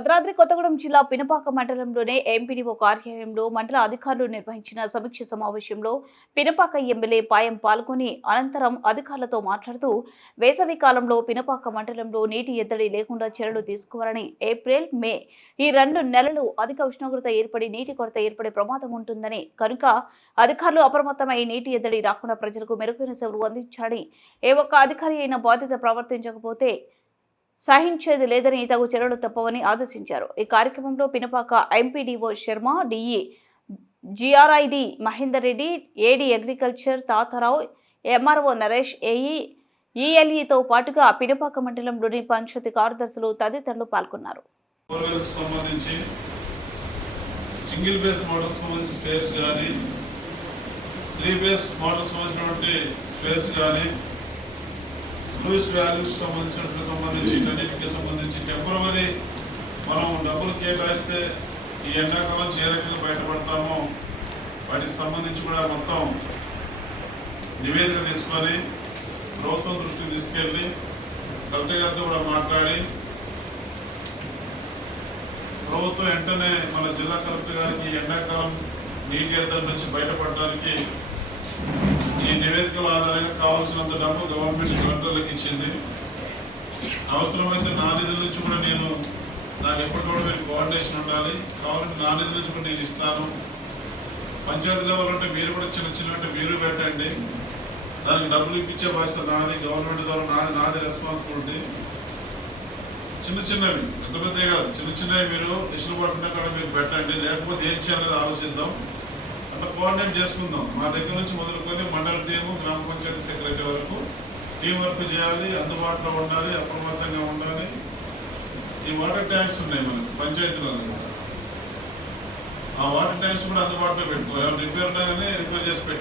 భద్రాద్రి కొత్తగూడెం జిల్లా పినపాక మండలంలోని ఎంపీడీఓ కార్యాలయంలో మండల అధికారులు నిర్వహించిన సమీక్ష సమావేశంలో పినపాక ఎమ్మెల్యే పాయం పాల్గొని అనంతరం అధికారులతో మాట్లాడుతూ వేసవి కాలంలో పినపాక మండలంలో నీటి ఎద్దడి లేకుండా చర్యలు తీసుకోవాలని ఏప్రిల్, మే ఈ 2 నెలలు అధిక ఉష్ణోగ్రత ఏర్పడి నీటి కొరత ఏర్పడే ప్రమాదం ఉంటుందని కనుక అధికారులు అప్రమత్తమై నీటి ఎద్దడి రాకుండా ప్రజలకు మెరుగైన సేవలు అందించాలని ఏ ఒక్క అధికారి అయినా బాధ్యత ప్రవర్తించకపోతే సహించేది లేదని తగు చర్యలు తప్పవని ఆదేశించారు. ఈ కార్యక్రమంలో Pinapaka MPDO Sharma, DE GRID Mahender Reddy, AD agriculture Tatarao, MRO Naresh, AE ఈఎల్ఈతో పాటుగా పినపాక మండలంలోని పంచాయతీ కార్యదర్శులు తదితరులు పాల్గొన్నారు. సింగిల్ బేస్ మోడల్ సంబంధించిన స్పేర్స్ కానీ 3 బేస్ మోడల్ సంబంధించినటువంటి స్పేర్స్ కానీ లూయిస్ వాల్యూస్ సంబంధించి టెంపరవరీ మనం డబ్బులు కేటాయిస్తే ఈ ఎండాకాలం ఏ రకంగా బయటపడతామో వాటికి సంబంధించి కూడా మొత్తం నివేదిక తీసుకొని ప్రభుత్వం దృష్టికి తీసుకెళ్ళి కలెక్టర్ గారితో కూడా మాట్లాడి ప్రభుత్వం వెంటనే మన జిల్లా కలెక్టర్ గారికి ఎండాకాలం నీటి ఎద్దడి నుంచి బయటపడడానికి ఈ నివేదికల ఆధారంగా కావాల్సినంత డబ్బు గవర్నమెంట్ కలెక్టర్లకు ఇచ్చింది. అవసరమైతే నా నిధుల నుంచి కూడా నాకు ఎప్పటికప్పుడు మీరు కోఆర్డినేషన్ ఉండాలి, కావాలంటే నా నిధుల నుంచి కూడా నేను ఇస్తాను. పంచాయతీ లెవెల్ అంటే మీరు కూడా చిన్న మీరు పెట్టండి, దానికి డబ్బులు ఇప్పించే బాధ్యత నాది, గవర్నమెంట్ ద్వారా నాది రెస్పాన్సిబిలిటీ. చిన్నవి పెద్ద పెద్దవి కాదు, చిన్నవి మీరు ఇసులు పడుతున్నా కూడా మీరు పెట్టండి, లేకపోతే ఏం చేయాలనేది ఆలోచిద్దాం, అట్లా కోఆర్డినేట్ చేసుకుందాం. మా దగ్గర నుంచి మొదలుకొని మండల టీము, గ్రామ పంచాయతీ సెక్రటరీ వరకు టీం వర్క్ చేయాలి, అందుబాటులో ఉండాలి, అప్రమత్తంగా ఉండాలి. ఈ వాటర్ ట్యాంక్స్ ఉన్నాయి మనకి పంచాయతీలలో, ఆ వాటర్ ట్యాంక్స్ కూడా అందుబాటులో పెట్టుకోవాలి. రిపేర్ ఉన్నా కానీ రిపేర్ చేసి పెట్టుకోవాలి.